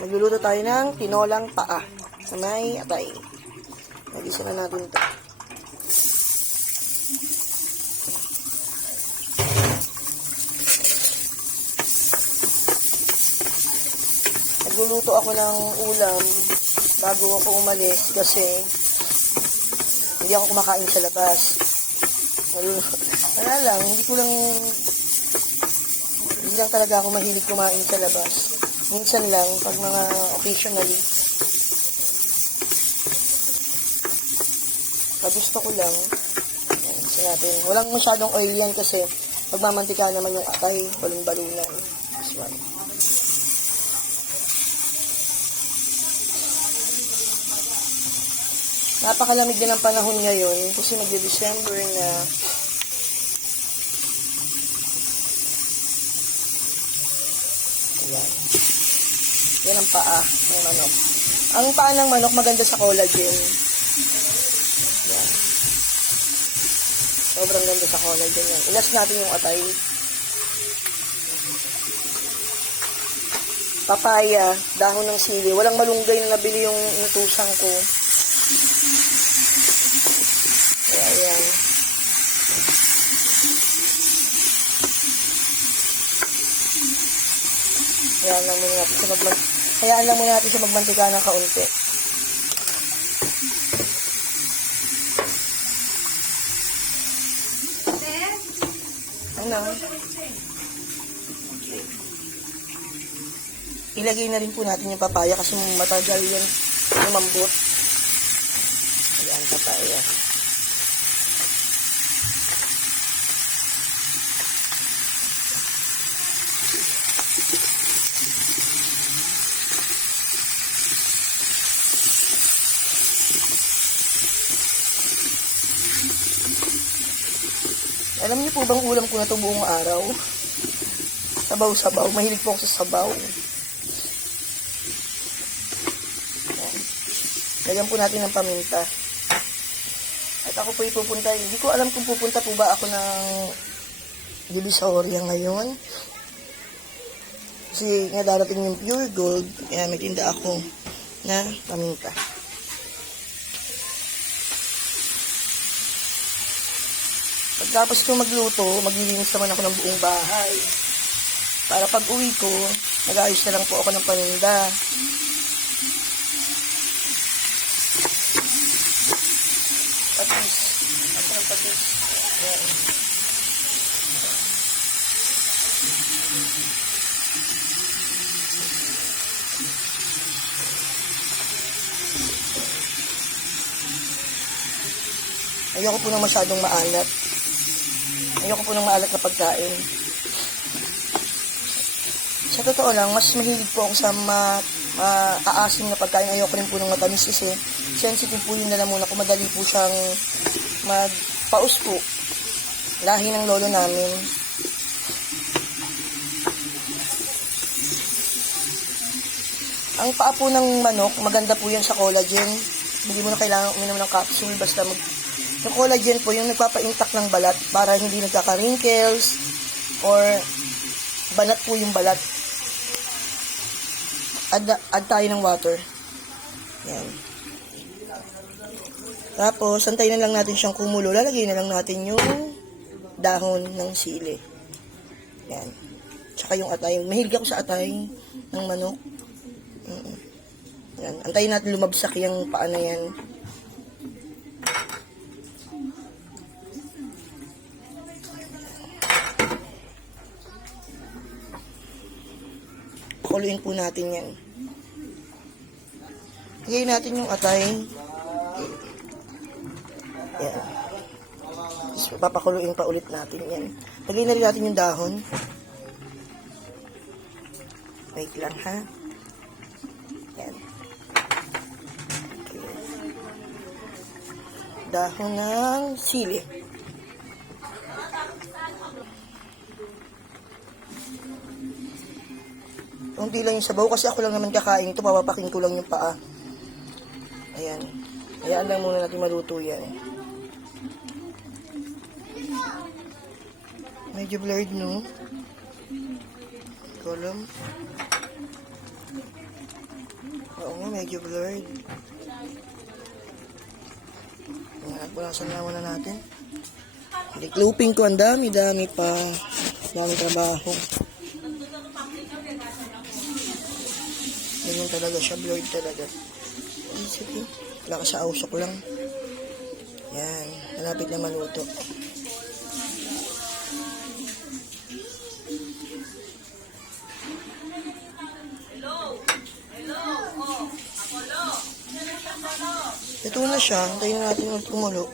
Magluluto tayo ng tinolang paa na may atay. Nagisa na natin ito. Nagluluto ako ng ulam bago ako umalis kasi hindi ako kumakain sa labas. Wala lang, hindi lang talaga ako mahilig kumain sa labas. Minsan lang, pag mga occasionally. Pag gusto ko lang, yan, natin. Walang masyadong oil yan kasi magmamantika naman yung atay, walang balunan. This one. Napakalamig din ang panahon ngayon kasi magde-December na. Ayan. Yan ang paa ng manok. Ang paa ng manok maganda sa collagen. Yan. Sobrang ganda sa collagen yan. Ilas natin yung atay. Papaya, dahon ng sili. Walang malunggay na nabili yung inutusan ko. Ayan. Hayaan lang muna natin siya magmantika ng kaunti. Ano? Ilagay na rin po natin yung papaya kasi matagal yan lumambot. Ayan, papaya. Alam niyo po bang ulam ko na ito buong araw? Sabaw-sabaw. Mahilig po ako sa sabaw. Lagyan po natin ng paminta. At ako po ipupunta. Hindi ko alam kung pupunta po ba ako ng Divisoria ngayon. Kasi nga darating yung Pure Gold. Kaya may tinda ako na paminta. Pagkatapos ko magluto, maglilinis naman ako ng buong bahay. Para pag uwi ko, nag-ayos na lang po ako ng paninda. Patis. Ako ng patis. Ayan. Ayoko po ng masyadong maalat. Ayoko po ng maalat na pagkain. Sa totoo lang, mas mahilig po ako sa maaasim na pagkain. Ayoko rin po ng matamis kasi sensitive po yung lalamunan ko. Madali po siyang magpaus po. Lahi ng lolo namin. Ang paa po ng manok, maganda po yan sa collagen. Hindi mo na kailangan uminom ng capsule. Basta yung collagen po, yung nagpapa-intact ng balat para hindi nagkaka-wrinkles or banat po yung balat. Add tayo ng water. Yan. Tapos, antayin na lang natin siyang kumulo. Lalagay na lang natin yung dahon ng sili. Yan. Tsaka yung atay. Mahilig ako sa atay ng manok. Yan. Antayin natin lumabsak yung paa na yan. Pakuluin po natin yan. Lagay natin yung atay. Yan. So, papakuluin pa ulit natin yan. Lagay na rin natin yung dahon. Wait lang ha. Yan. Okay. Dahon ng sili. Hindi lang yung sabaw kasi ako lang naman kakain ito. Papapakin ko lang yung paa. Ayan. Hayaan lang muna natin maluto yan. Medyo blurred, no? Column. medyo blurred. Punasan na muna natin. Looping ko, ang dami pa. Dami trabaho. Ganyan talaga siya, blurred talaga. Sige, wala ka sa ausok lang. Yan, malapit na maluto. Ito na siya, hintayin na natin kumulo.